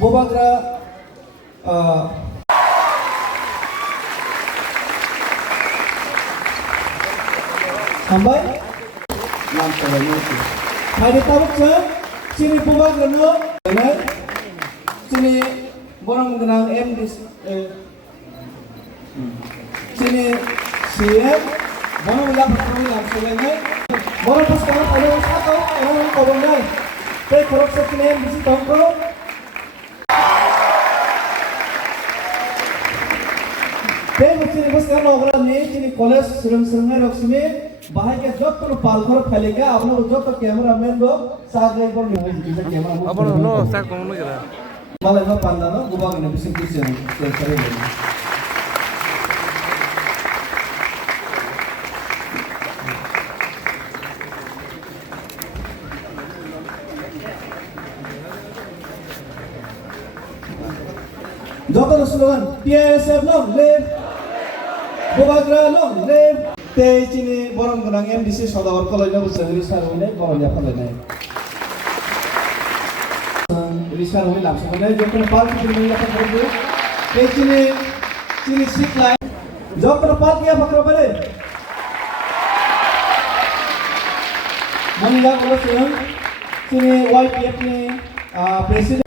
Bobagra sampai nam kalanya itu. Hari tabuk sini Bobagra no, sini borang kenang sini siap borang ulang pertama nam kalanya. Borang pas kawan ada satu orang korbannya. Saya korok sekian di situ tongkro. Saya mesti bos karena orang ni jadi kolej serang-serangnya roksmi bahaya job tu palkor failega. Apna job tu cameraman lo saat lagi pun नहीं bisa camera. Apna no start कौन नहीं करा? Malah no pandang no gua ni bising kisah sering. Jodoh slogan PSF long live Bobagra long live teh cini borong kenang MDC Sodawar College na busang risar ini borong ya college na risar ini langsung na jodoh park ini ya pakai teh cini sik line jodoh park ya pakai apa deh mana kalau cini YPF ni presiden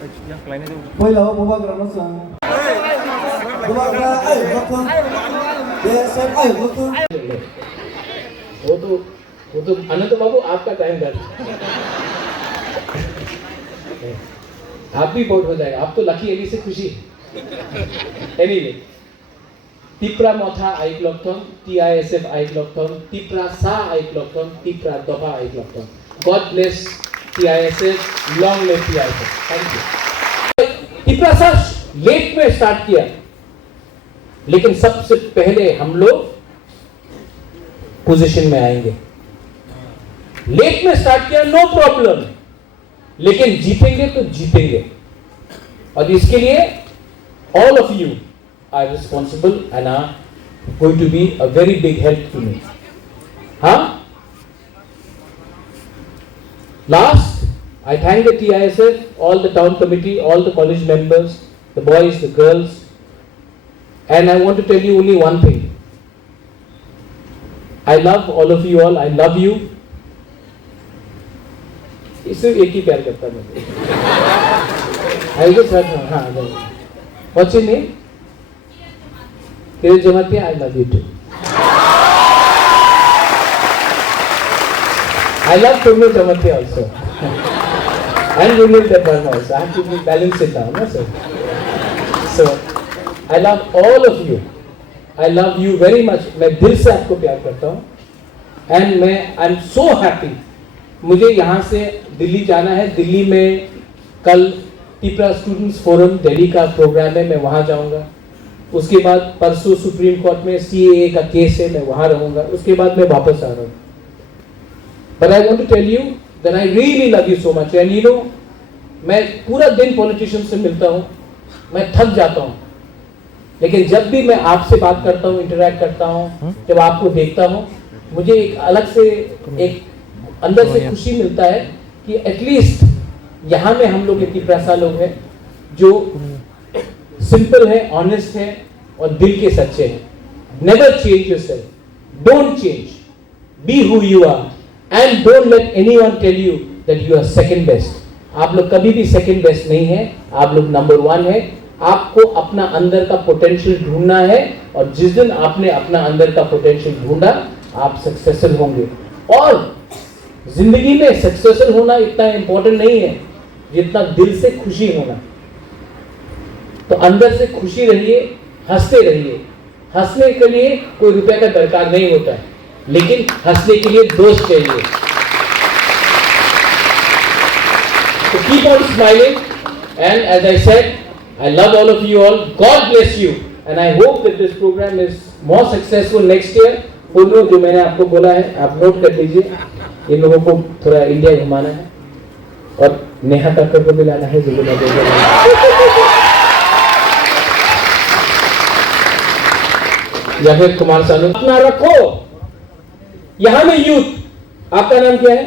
boleh lah Bobagra no sang Bobagra, betul. BSF, betul. वो तो अनंत बाबू आपका time कर आप भी vote हो जाएगा आप तो लकी एली से खुशी एनीवे तिप्रा मथा आइक लक्थन TISF आइक लक्थन तिप्रा सा आइक लक्थन तिप्रा दफा आइक लक्थन God bless TISF long live TISF thank you Tipra सा लेट में स्टार्ट किया लेकिन सबसे पहले हम लोग पोजीशन में आएंगे लेट में स्टार्ट किया नो प्रॉब्लम लेकिन जीतेंगे तो जीतेंगे और इसके लिए all of you are responsible and are going to be a very big help to me हाँ last I thank the TISF all the town committee all the college members the boys the girls And I want to tell you only one thing. I love all of you all. I love you. इससे एक ही प्यार करता मैं. I just heard हाँ. What's your name? तेरे Jamatia I love you too. I love Tumno Jamatia also. And Runil Debarma also. I have to balance it down, no sir. So. I love all of you. I love you very much. मैं दिल से आपको प्यार करता हूँ. And I'm so happy. मुझे यहाँ से दिल्ली जाना है. दिल्ली में कल तिप्रा स्टूडेंट्स फोरम दिल्ली का प्रोग्राम है. मैं वहाँ जाऊँगा. उसके बाद परसों सुप्रीम कोर्ट में CAA का केस है. मैं वहाँ रहूँगा. उसके बाद मैं वापस आ रहा हूँ. But I want to tell you that I really love you so much. And you know, मैं पूरा दिन पॉलिटिशियन से मिलता हूँ. मैं थक जाता हूँ. लेकिन जब भी मैं आपसे बात करता हूँ इंटरैक्ट करता हूँ जब आपको देखता हूँ मुझे एक अलग से एक अंदर से खुशी मिलता है कि एटलीस्ट यहाँ में हम लोग इतनी पैसा लोग हैं जो सिंपल है ऑनेस्ट है और दिल के सच्चे हैं never change yourself don't change be who you are and don't let anyone tell you that you are second best आप लोग कभी भी सेकंड बेस्ट नहीं है आप लोग नंबर 1 है आपको अपना अंदर का पोटेंशियल ढूंढना है और जिस दिन आपने अपना अंदर का पोटेंशियल ढूंढा आप सक्सेसफुल होंगे और जिंदगी में सक्सेसफुल होना इतना इंपॉर्टेंट नहीं है जितना दिल से खुशी होना तो अंदर से खुशी रहिए हंसते रहिए हंसने के लिए कोई रुपए का दरकार नहीं होता है लेकिन हंसने के लिए दोस्त चाहिए तो keep on smiling and as I said I love all of you all. God bless you. And I hope that this program is more successful next year. बोलो जो मैंने आपको बोला है आप नोट कर लीजिए इन लोगों को थोड़ा इंडिया घुमाना है और नेहा कक्कर को भी लाना है जुबिना देगा या फिर कुमार सानू अपना रखो यहाँ में यूथ आपका नाम क्या है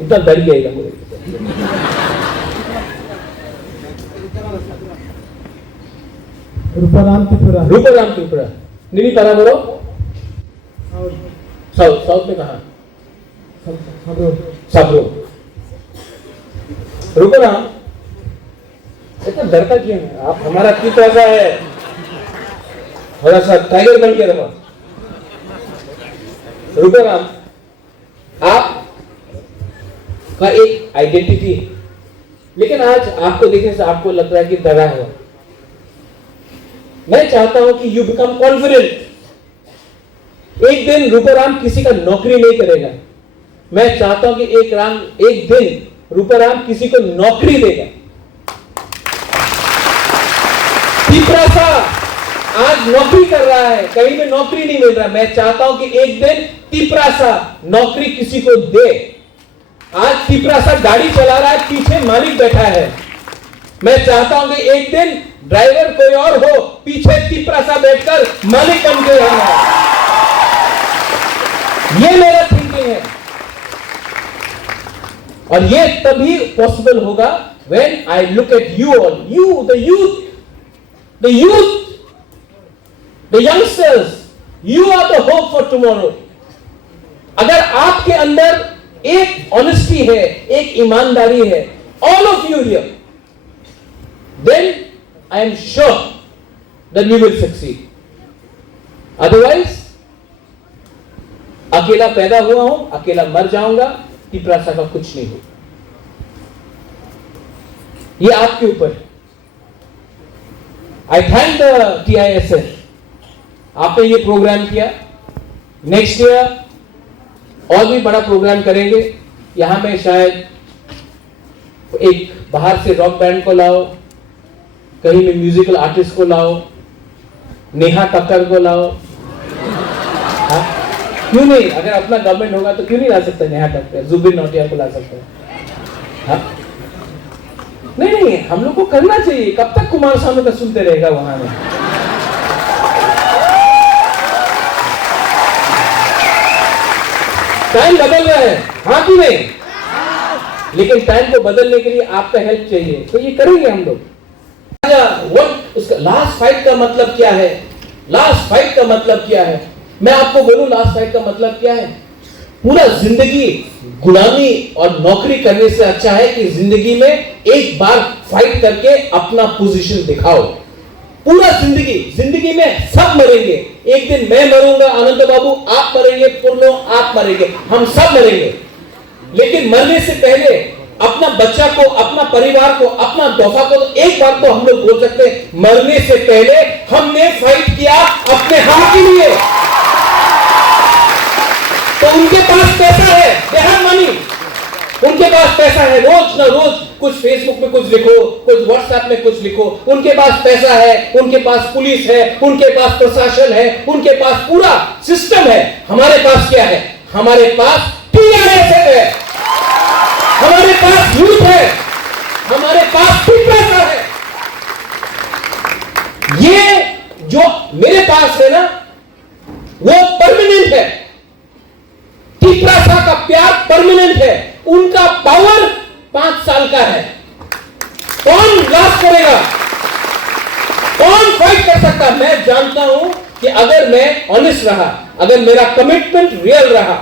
इतना डर गएगा मुझे रूपाराम त्रिपुरा। रूपाराम त्रिपुरा। निनी पारा बोलो। साउथ में कहा? साबरो। रूपाराम इतना डरता क्यों है? आप हमारा कित ऐसा है, थोड़ा सा टाइगर बन के रहो। रूपाराम आप का एक आइडेंटिटी है, लेकिन आज आपको देखने से आपको लग रहा है कि डरा हुआ। मैं चाहता हूं कि यू बिकम कॉन्फिडेंट। एक दिन रूपाराम किसी का नौकरी नहीं करेगा। मैं चाहता हूं कि एक दिन रूपाराम किसी को नौकरी देगा। तिपरासा आज नौकरी कर रहा है, कहीं में नौकरी नहीं मिल रहा। मैं चाहता हूं कि एक दिन तिपरासा नौकरी किसी को दे। आज तिपरासा गाड़ी चला रहा है, पीछे मालिक बैठा है। मैं चाहता हूं कि एक दिन ड्राइवर कोई और हो, पीछे तिपरासा बैठकर मालिक बन के रहना है। ये मेरा थिंकिंग है, और ये तभी पॉसिबल होगा when I look at you all, you, the youth, the youngsters, you are the hope for tomorrow. अगर आपके अंदर एक ऑनेस्टी है, एक ईमानदारी है, all of you here, then I am sure that you will succeed. Otherwise, अकेला पैदा हुआ हूं, अकेला मर जाऊंगा, तिपरासा का कुछ नहीं हो। ये आपके ऊपर है। I thank the TISF, आपने ये प्रोग्राम किया। नेक्स्ट ईयर और भी बड़ा प्रोग्राम करेंगे। यहां में शायद एक बाहर से रॉक बैंड को लाओ, कहीं में म्यूजिकल आर्टिस्ट को लाओ, नेहा कक्कर को लाओ। हाँ? क्यों नहीं? अगर अपना गवर्नमेंट होगा तो क्यों नहीं ला सकते? नेहा कक्कर, जुबिन नौटियाल को ला सकते हैं। हाँ? नहीं, हम लोग को करना चाहिए। कब तक कुमार सानू का सुनते रहेगा वहां में? टाइम बदल रहा है, हाँ कि नहीं? लेकिन टाइम को बदलने के लिए आपका हेल्प चाहिए, तो ये करेंगे हम लोग। उसका लास्ट फाइट का मतलब क्या है? लास्ट फाइट का मतलब क्या है? मैं आपको बोलूं लास्ट फाइट का मतलब क्या है? पूरा जिंदगी गुलामी और नौकरी करने से अच्छा है कि जिंदगी में एक बार फाइट करके अपना पोजीशन दिखाओ। पूरा जिंदगी में सब मरेंगे। एक दिन मैं मरूंगा, आनंद बाबू आप मरेंगे, पुर्णो आप मरेंगे, हम सब मरेंगे। लेकिन मरने से पहले अपना बच्चा को, अपना परिवार को, अपना तोहफा को एक बार तो हम लोग बोल सकते हैं, मरने से पहले हमने फाइट किया अपने हक के लिए। तो उनके पास पैसा है, दे हैव मनी, उनके पास पैसा है। रोज ना रोज कुछ फेसबुक पे कुछ लिखो, कुछ व्हाट्सएप में कुछ लिखो। उनके पास पैसा है, उनके पास पुलिस है, उनके पास प्रशासन है, उनके पास पूरा सिस्टम है। हमारे पास क्या है? हमारे पास टीआरएस है, हमारे पास यूथ है, हमारे पास पैसा है। ये जो मेरे पास है ना, वो परमानेंट है। तिपरासा का प्यार परमानेंट है। उनका पावर 5 साल का है। कौन लास्ट करेगा? कौन फाइट कर सकता? मैं जानता हूं कि अगर मैं ऑनेस्ट रहा, अगर मेरा कमिटमेंट रियल रहा,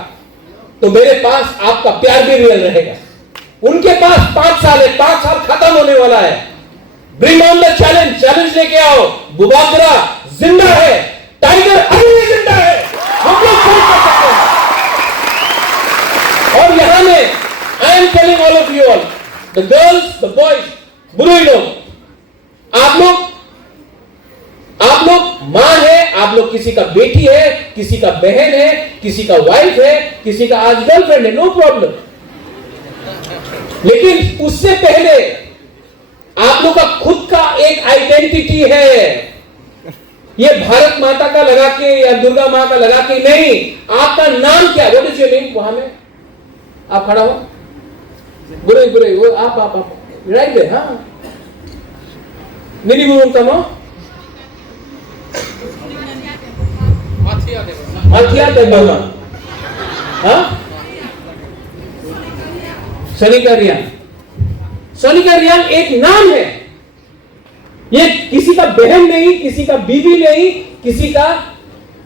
तो मेरे पास आपका प्यार भी रियल रहेगा। उनके पास 5 साल है, 5 साल खत्म होने वाला है। ब्रिंग ऑन द चैलेंज लेके आओ। बुबागरा जिंदा है, टाइगर अभी भी जिंदा है, हम लोग फाइट कर सकते हैं। और यहां में I am telling all of you all, the girls, the boys, बुजुर्ग लोग, आप लोग मां है, आप लोग किसी का बेटी है, किसी का बहन है, किसी का वाइफ है, किसी का आज गर्लफ्रेंड है, नो प्रॉब्लम। लेकिन उससे पहले आप लोग का खुद का एक आइडेंटिटी है। ये भारत माता का लगा के या दुर्गा मां का लगा के नहीं। आपका नाम क्या? What is your name? वहां में आप खड़ा हो, गुरे वो आप राइट है। हाँ, मेरी बोलता नो माथिया बर्मा। हाँ, सोनिका रियान एक नाम है, ये किसी का बहन नहीं, किसी का बीवी नहीं, किसी का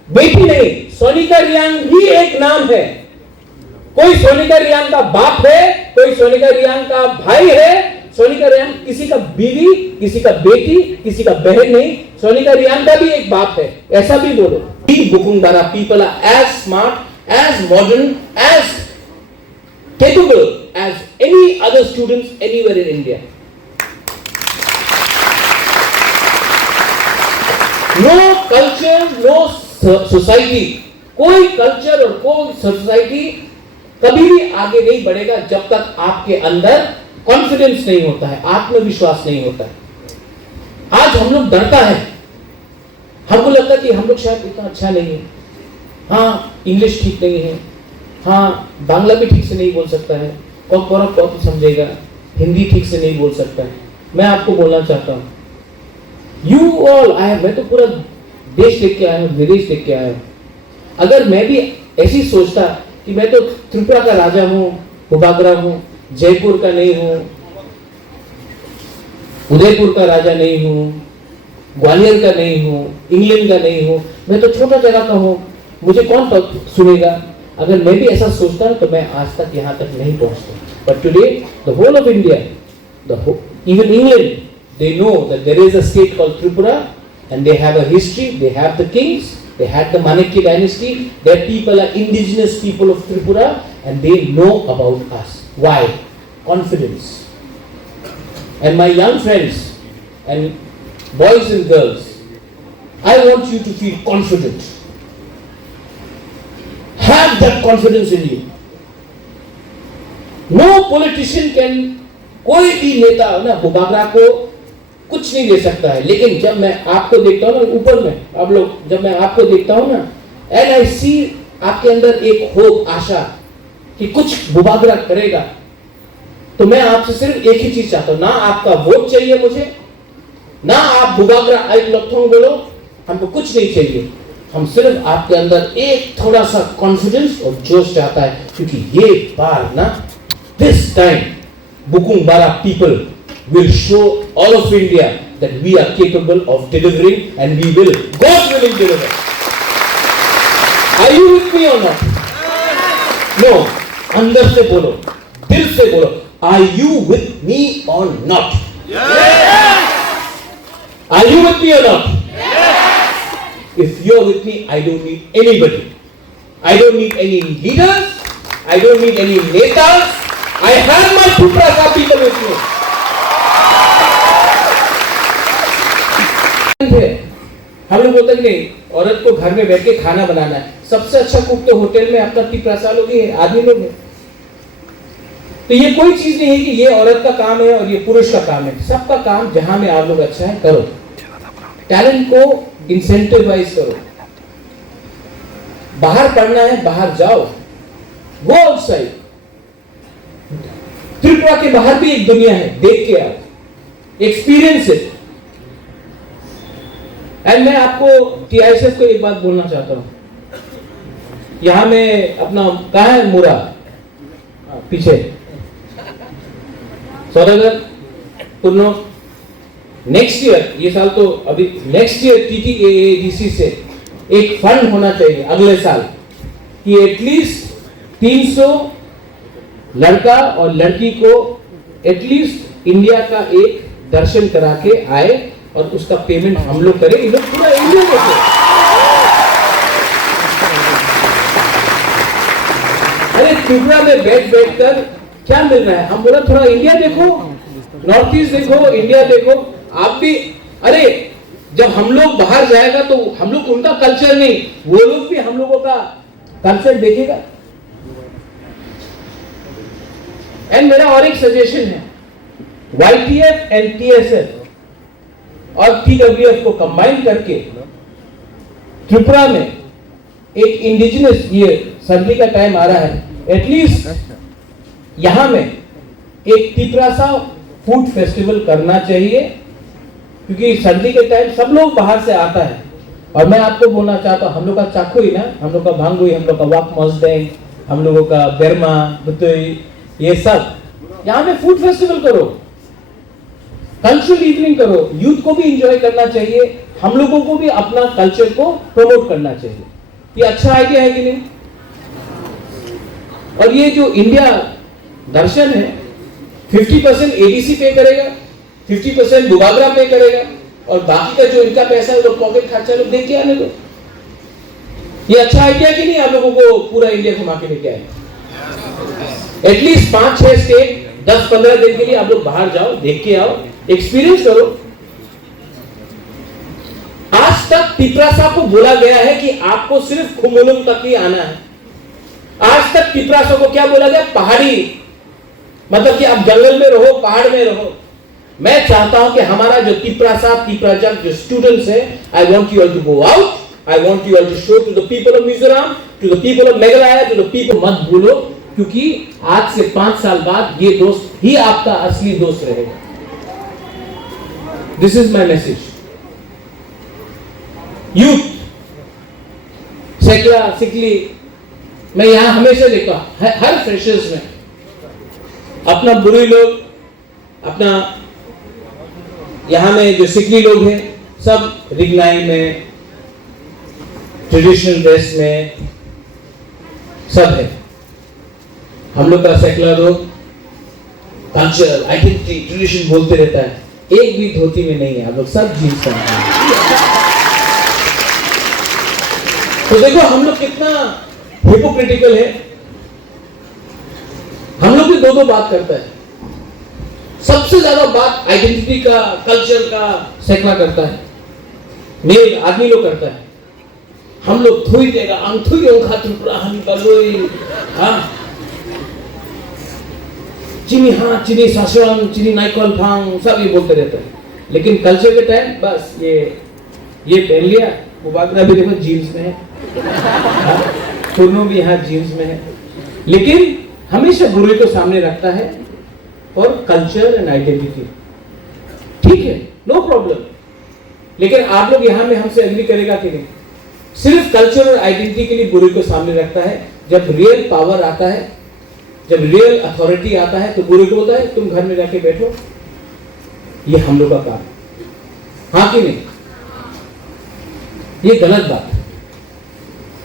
बेटी नहीं, सोनिका रियांग ही एक नाम है। कोई सोनिका रियांग का बाप है, कोई सोनिका रियांग का भाई है। सोनिका रियांग किसी का बीवी, किसी का बेटी, किसी का बहन नहीं, सोनिका रियांग का भी एक बाप है, ऐसा भी बोलो। बुकुंग बारा people are as smart, as modern, as capable as any other students anywhere in India. No culture, no society, कोई कल्चर और कोई सोसाइटी कभी भी आगे नहीं बढ़ेगा जब तक आपके अंदर कॉन्फिडेंस नहीं होता है, आत्मविश्वास नहीं होता है। आज हम लोग डरता है, हमको लगता है कि हम लोग शायद इतना अच्छा नहीं है, हाँ इंग्लिश ठीक नहीं है, हाँ बांग्ला भी ठीक से नहीं बोल सकता है, कौन समझेगा, हिंदी ठीक से नहीं बोल सकता है। मैं आपको बोलना चाहता हूँ, यू ऑल, मैं तो पूरा देश देख के आया हूँ, विदेश देख के आया हूँ। अगर मैं भी ऐसी सोचता कि मैं तो त्रिपुरा का राजा हूँ, बुबागरा हूँ, जयपुर का नहीं हूँ, उदयपुर का राजा नहीं हूँ, ग्वालियर का नहीं हूँ, इंग्लैंड का नहीं हूँ, मैं तो छोटा जगह का हूँ, मुझे कौन सुनेगा। अगर मैं भी ऐसा सोचता तो मैं आज तक यहाँ तक नहीं पहुँचता। But today the whole of India, even England, they know that there is a state called Tripura and they have a history, they have the kings, they had the Manakya dynasty, their people are indigenous people of Tripura and they know about us. Why? Confidence. And my young friends and boys and girls, I want you to feel confident. Have that confidence in you. No politician can, कोई भी नेता ना बुबागरा को कुछ नहीं दे सकता है। लेकिन जब मैं आपको देखता हूँ ना ऊपर में, आप लोग, जब मैं आपको देखता हूँ ना, एंड आई सी आपके अंदर एक होप, आशा कि कुछ बुबागरा करेगा, तो मैं आपसे सिर्फ एक ही चीज चाहता हूँ, ना आपका वोट चाहिए मुझे, ना आप बुबागरा आई लथोंग बोलो, हमको कुछ नहीं चाहिए। हम सिर्फ आपके अंदर एक थोड़ा सा कॉन्फिडेंस और जोश चाहता है, क्योंकि ये बार ना, दिस टाइम बुकुंग बारा people will show all of India that we are capable of delivering and we will, God willing, deliver. Are you with me or not? No, अंदर से बोलो, दिल से बोलो, are you with me or not? Yes! Are you with me or not? If you're with me, I don't need anybody. I don't need any leaders. I don't need any netas. I have my Tripura people with me. हम लोग बोलते हैं कि नहीं, औरत को घर में बैठ के खाना बनाना है। सबसे अच्छा कुक तो होटल में अपना 30 लोग ही है, आदमी लोग हैं। तो ये कोई चीज नहीं है कि ये औरत का काम है और ये पुरुष का काम है। सबका काम जहां में आप लोग अच्छा है करो, टैलेंट को इंसेंटिवाइज करो। बाहर पढ़ना है, बाहर जाओ, गो आउटसाइड। त्रिपुरा के बाहर भी एक दुनिया है, देख के आओ, एक्सपीरियंस इट। एंड मैं आपको TISF को एक बात बोलना चाहता हूं। यहां में अपना कहा है मुरा पीछे सौदागर पुरनो, नेक्स्ट ईयर, ये साल तो अभी, नेक्स्ट ईयर TTAADC से एक फंड होना चाहिए अगले साल कि एटलीस्ट 300 लड़का और लड़की को एटलीस्ट इंडिया का एक दर्शन करा के आए और उसका पेमेंट हम लोग करें। ये लोग पूरा इंडिया देखे। अरे त्रिपुरा में बैठ कर क्या मिल रहा है? हम बोला थोड़ा इंडिया देखो, नॉर्थ ईस्ट देखो, इंडिया देखो। आप भी, अरे जब हम लोग बाहर जाएगा तो हम लोग उनका कल्चर नहीं, वो लोग भी हम लोगों का कल्चर देखेगा। एंड मेरा और एक सजेशन है, YTF एंड TSF और TWF को कंबाइन करके त्रिपुरा में एक इंडिजिनस, ये सर्दी का टाइम आ रहा है, एटलीस्ट यहां में एक त्रिपुरा सा फूड फेस्टिवल करना चाहिए, क्योंकि सर्दी के टाइम सब लोग बाहर से आता है। और मैं आपको बोलना चाहता हूँ, हम लोग का चाकुई ना, हम लोग का भांगुई, हम लोग का वाक मॉस्डेंग, हम लोगों का बेरमा बुतुई, ये सब यहाँ में फूड फेस्टिवल करो। कल्चरल इवनिंग करो, यूथ को भी एंजॉय करना चाहिए, हम लोगों को भी अपना कल्चर को प्रमोट करना चाहिए। ये अच्छा आइडिया है कि नहीं? और ये जो इंडिया दर्शन है 50% एडीसी पे करेगा, 50% दुबागरा पे करेगा, और बाकी का जो इनका पैसा है वो पॉकेट खर्चा लोग देख के आने दो। ये अच्छा आइडिया कि नहीं? आप लोगों को पूरा इंडिया घुमा के लेके आए, एटलीस्ट 5-6 स्टेट 10-15 दिन के लिए आप लोग बाहर जाओ, देख के आओ, एक्सपीरियंस करो। आज तक पिपरासा को बोला गया है कि आपको सिर्फ खुमुलुंग तक ही आना है। आज तक पिपरासा को क्या बोला गया? पहाड़ी, मतलब कि आप जंगल में रहो, पहाड़ में रहो। मैं चाहता हूं कि हमारा जो पिपरासा पिपराजक जो स्टूडेंट्स है, I want you all to go out, I want you all to show to the people of Mizoram, to the people of Meghalaya, to the people. मत भूलो, क्योंकि आज से 5 साल बाद ये दोस्त ही आपका असली दोस्त रहेगा। This is my message. Youth, सेकला सिकली, मैं यहां हमेशा देखता हूं हर फ्रेशर्स में अपना बुरी लोग, अपना यहां में जो सिकली लोग हैं सब रिगनाई में, ट्रेडिशनल ड्रेस में सब है। हम लोग का सेकुलर लोग कल्चर, आइडेंटिटी, ट्रेडिशन बोलते रहता है, एक भी धोती में नहीं है, आप लोग सब जीन्स पहनते हैं। तो देखो हम लोग कितना हिपोक्रिटिकल है। हम लोग भी दो बात करता है। सबसे ज्यादा बात आइडेंटिटी का, कल्चर का सेकुलर करता है, मेल आदमी लोग करता है। हम लोग थोड़ी देगा अंथुयों खातिर हम बलोई, हाँ चीनी, हाँ चीनी सासुराम, चीनी नाइकॉल फांग, सब ये बोलते रहते हैं। लेकिन कल्चर के टाइम बस ये पहन लिया, मुबागरा भी देखो जीन्स में है, दोनों भी यहाँ जीन्स में है, लेकिन हमेशा बुरे को सामने रखता है और कल्चर एंड आइडेंटिटी। ठीक है, नो प्रॉब्लम, लेकिन आप लोग यहाँ में हमसे एग्री करेगा कि नहीं? सिर्फ कल्चर और आइडेंटिटी के लिए बुरे को सामने रखता है। जब रियल पावर आता है, जब रियल अथॉरिटी आता है, तो बुरे को बोलता है तुम घर में जाके बैठो, ये हम लोग का काम है। हाँ कि नहीं? ये गलत बात है।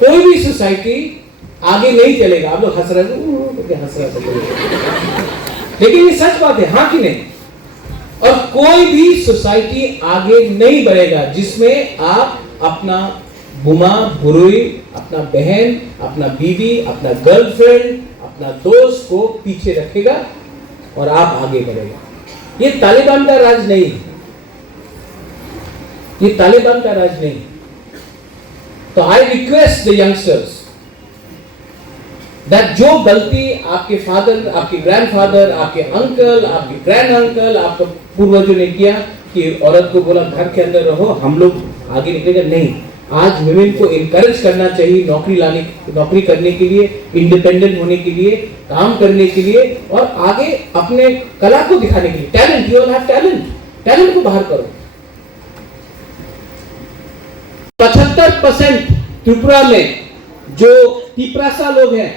कोई भी सोसाइटी आगे नहीं चलेगा। आप लोग हंस रहे हैं, लेकिन ये सच बात है, हाँ कि नहीं? और कोई भी सोसाइटी आगे नहीं बढ़ेगा जिसमें आप अपना बुमा बुरुई, अपना बहन, अपना बीवी, अपना गर्लफ्रेंड, अपना दोस्त को पीछे रखेगा और आप आगे बढ़ेगा। ये तालिबान का राज नहीं, ये तालिबान का राज नहीं। तो I request the youngsters that जो गलती आपके फादर, आपके ग्रैंडफादर, आपके अंकल, आपके ग्रैंड अंकल, आपके पूर्वजों ने किया कि औरत को बोला घर के अंदर रहो, हम लोग आगे निकलेगा, नहीं। आज विमेन को इनकरेज करना चाहिए नौकरी करने के लिए, इंडिपेंडेंट होने के लिए, काम करने के लिए और आगे अपने कला को दिखाने के लिए। Talent, you all have talent, talent को बाहर करो। 75% त्रिपुरा में जो पिपरासा लोग हैं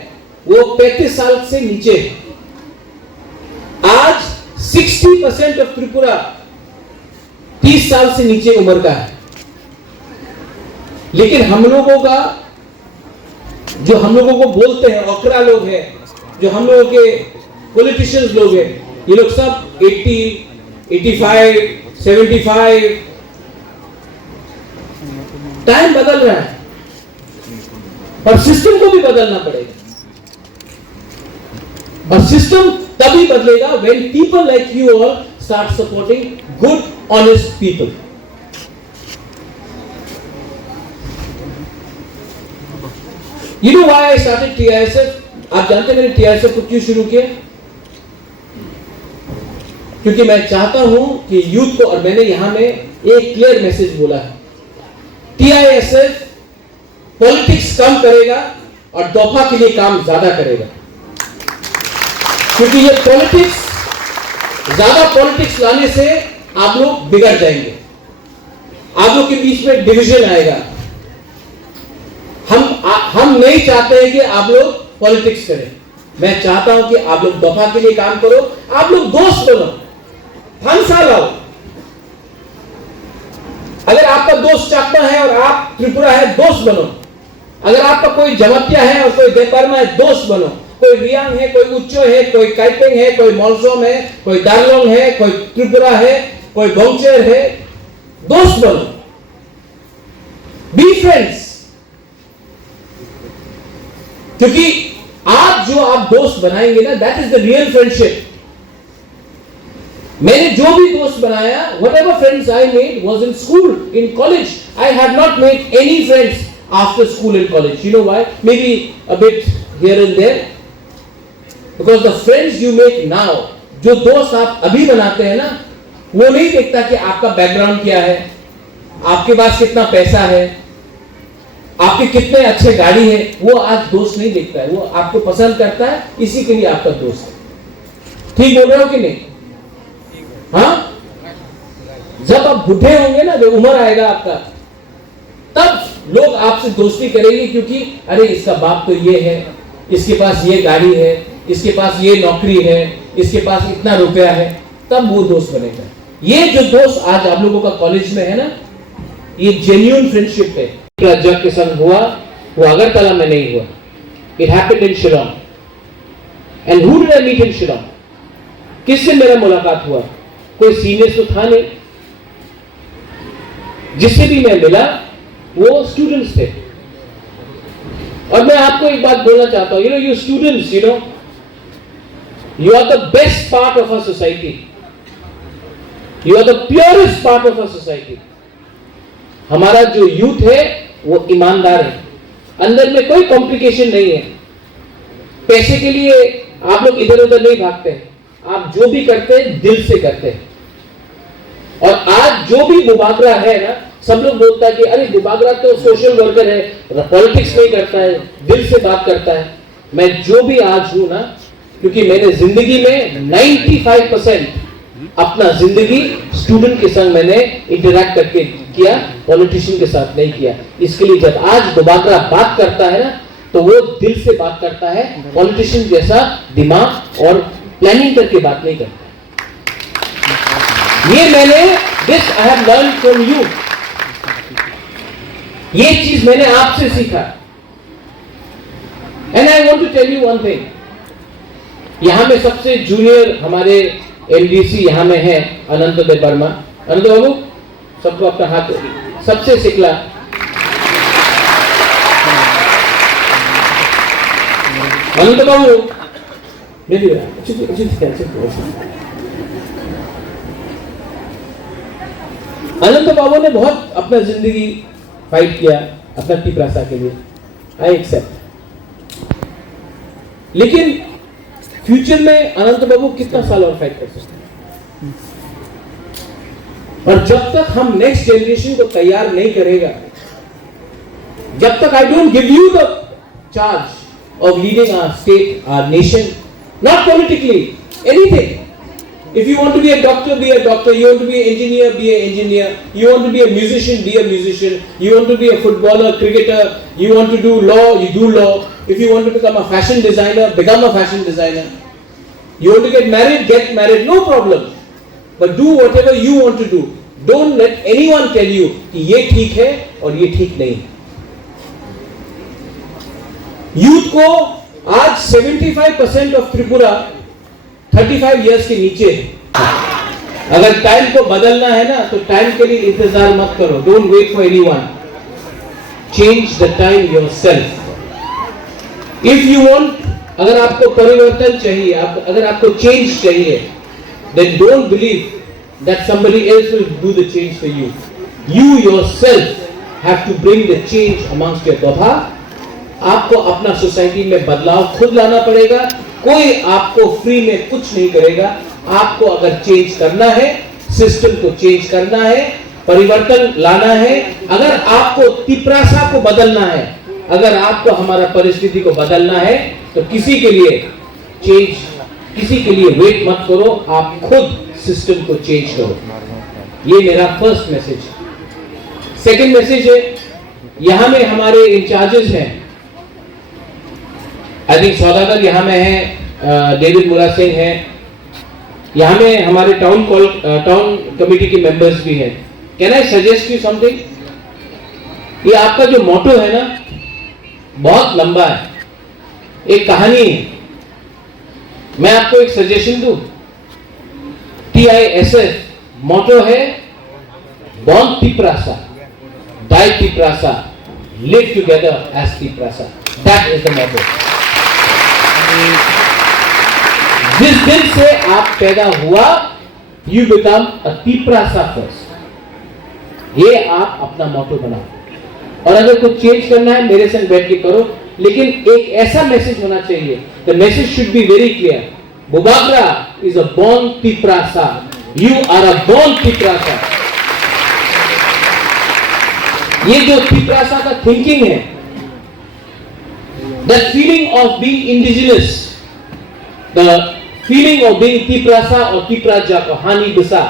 वो 35 साल से नीचे है। आज 60% ऑफ त्रिपुरा 30 साल से नीचे उम्र का है। लेकिन हम लोगों का जो हम लोगों को बोलते हैं ओकरा लोग हैं, जो हम लोगों के पॉलिटिशियंस लोग हैं, ये लोग सब 80, 85, 75। टाइम बदल रहा है और सिस्टम को भी बदलना पड़ेगा। और सिस्टम तभी बदलेगा when people like you all start supporting good, honest people. You know why I started TISF? आप जानते हैं मैंने TISF को क्यों शुरू किया? क्योंकि मैं चाहता हूं कि यूथ को, और मैंने यहां में एक क्लियर मैसेज बोला है, TISF पॉलिटिक्स कम करेगा और दोफा के लिए काम ज्यादा करेगा। क्योंकि ये पॉलिटिक्स, ज्यादा पॉलिटिक्स लाने से आप लोग बिगड़ जाएंगे, आप लोग के बीच में डिवीजन आएगा। हम नहीं चाहते हैं कि आप लोग पॉलिटिक्स करें। मैं चाहता हूं कि आप लोग दफा के लिए काम करो, आप लोग दोस्त बनो, फन सा लाओ। दोस्त चाकमा है और आप त्रिपुरा है, दोस्त बनो। अगर आपका कोई जमतिया है और कोई देपरमा है, दोस्त बनो। कोई रियांग है, कोई उच्चो है, कोई काइपेंग है, कोई मॉलसोम है, कोई दार्लोंग है, कोई त्रिपुरा है, कोई बोंगचेर है, दोस्त बनो। Be friends. क्योंकि आज जो आप दोस्त बनाएंगे ना, that is the real friendship. मैंने जो भी दोस्त बनाया, whatever friends I made was in school, in college. I have not made any friends after school and college. You know why? Maybe a bit here and there. Because the friends you make now, जो दोस्त आप अभी बनाते हैं ना, वो नहीं देखता कि आपका बैकग्राउंड क्या है, आपके पास कितना पैसा है, आपके कितने अच्छे गाड़ी है, वो आज दोस्त नहीं देखता है। वो आपको पसंद करता है, इसी के लिए आपका दोस्त है। ठीक बोल रहे हो कि नहीं? हाँ, जब आप बुढ़े होंगे ना, जब उम्र आएगा आपका, तब लोग आपसे दोस्ती करेंगे, क्योंकि अरे इसका बाप तो ये है, इसके पास ये गाड़ी है, इसके पास ये नौकरी है, इसके पास इतना रुपया है, तब वो दोस्त बनेगा। ये जो दोस्त आज आप लोगों का कॉलेज में है ना, ये जेन्युइन फ्रेंडशिप है। जग के संग हुआ, वो अगरतला में नहीं हुआ। It happened in Shillong. And who did I meet in Shillong? किससे मेरा मुलाकात हुआ? कोई सीनियर तो था नहीं। जिससे भी मैं मिला वो स्टूडेंट्स थे। और मैं आपको एक बात बोलना चाहता हूं, you students, you are the best part of our society. You are the purest part of our society. हमारा जो यूथ है वो ईमानदार है, अंदर में कोई कॉम्प्लिकेशन नहीं है। पैसे के लिए आप लोग इधर उधर नहीं भागते हैं, आप जो भी करते हैं दिल से करते हैं। और आज जो भी बुबागरा है ना, सब लोग बोलता है कि अरे बुबागरा तो सोशल वर्कर है, पॉलिटिक्स नहीं करता है, दिल से बात करता है। मैं जो भी आज हूं ना, क्योंकि मैंने जिंदगी में 95% अपना जिंदगी स्टूडेंट के संग मैंने इंटरैक्ट करके किया, पॉलिटिशियन के साथ नहीं किया। इसके लिए जब आज बुबागरा बात करता है ना, तो वो दिल से बात करता है, पॉलिटिशियन जैसा दिमाग और प्लानिंग करके बात नहीं करता। ये मैंने this I have learn from you. ये चीज मैंने आपसे सीखा। And I want to tell you one thing. यहां में सबसे जूनियर हमारे एलडीसी यहां में है अनंत देव वर्मा। अनंत बाबू, सबको अपना हाथ, सबसे सिकला अनंत बाबू। अनंत बाबू ने बहुत अपना जिंदगी फाइट किया अपना टिप्रासा के लिए, आई एक्सेप्ट। लेकिन फ्यूचर में अनंत बाबू कितना साल और फाइट कर सकते हैं? और जब तक हम नेक्स्ट जनरेशन को तैयार नहीं करेगा, जब तक I don't give you the charge of leading our state, our nation, not politically, anything. If you want to be a doctor, be a doctor. You want to be an engineer, be an engineer. You want to be a musician, be a musician. You want to be a footballer, cricketer. You want to do law, you do law. If you want to become a fashion designer, become a fashion designer. You want to get married, no problem. But do whatever you want to do. Don't let anyone tell you कि ये ठीक है और ये ठीक नहीं। Youth को आज 75% of Tripura 35 इयर्स के नीचे है। अगर टाइम को बदलना है ना, तो टाइम के लिए इंतजार मत करो। Don't wait for anyone, change the time yourself. If you want, अगर आपको परिवर्तन चाहिए, अगर आपको चेंज चाहिए, then don't believe that somebody else will do the change for you. You yourself have to bring the change amongst your दोहा। आपको अपना सोसाइटी में बदलाव खुद लाना पड़ेगा। कोई आपको फ्री में कुछ नहीं करेगा। आपको अगर चेंज करना है, सिस्टम को चेंज करना है, परिवर्तन लाना है, अगर आपको तिप्रासा को बदलना है, अगर आपको हमारा परिस्थिति को बदलना है, तो किसी के लिए चेंज, किसी के लिए वेट मत करो, आप खुद सिस्टम को चेंज करो। ये मेरा फर्स्ट मैसेज। सेकंड मैसेज है, यहां में हमारे इंचार्जेस हैं। आई थिंक सौदागर यहाँ में है, डेविड मुरा सिंह है, यहाँ में हमारे टाउन कमिटी के मेंबर्स भी हैं। Can I suggest you something? ये आपका जो मोटो है ना, बहुत लंबा है, एक कहानी है। मैं आपको एक सजेशन दूं, TISF मोटो है born Tiprasa, die Tiprasa, live together as Tiprasa. That is the motto. जिस दिन से आप पैदा हुआ, you become a Tiprasa first. ये आप अपना मोटो बनाओ, और अगर कुछ चेंज करना है मेरे संग बैठ के करो, लेकिन एक ऐसा मैसेज होना चाहिए, the message should be very clear, Bubagra is a born Tiprasa, you are a born Tiprasa. ये जो तिपरासा का थिंकिंग है, the feeling of being indigenous, the feeling of being Tiprasa और तिपराजा को हानि बिसा,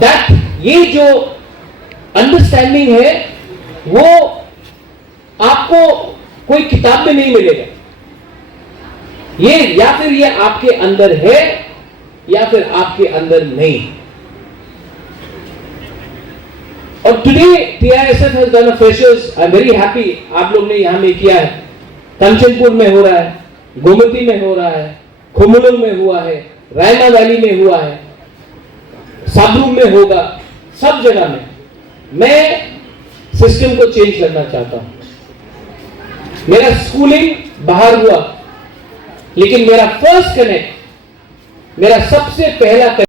दैट ये जो अंडरस्टैंडिंग है वो आपको कोई किताब में नहीं मिलेगा। ये या फिर ये आपके अंदर है या फिर आपके अंदर नहीं। और today TISF has done a freshers, I am very happy, आप लोग ने यहां में किया है। कंचनपुर में हो रहा है, गोमती में हो रहा है, खुमुलुंग में हुआ है, रायमा वैली में हुआ है, साबरूम में होगा, सब जगह में। मैं सिस्टम को चेंज करना चाहता हूं। मेरा स्कूलिंग बाहर हुआ, लेकिन मेरा फर्स्ट कनेक्ट, मेरा सबसे पहला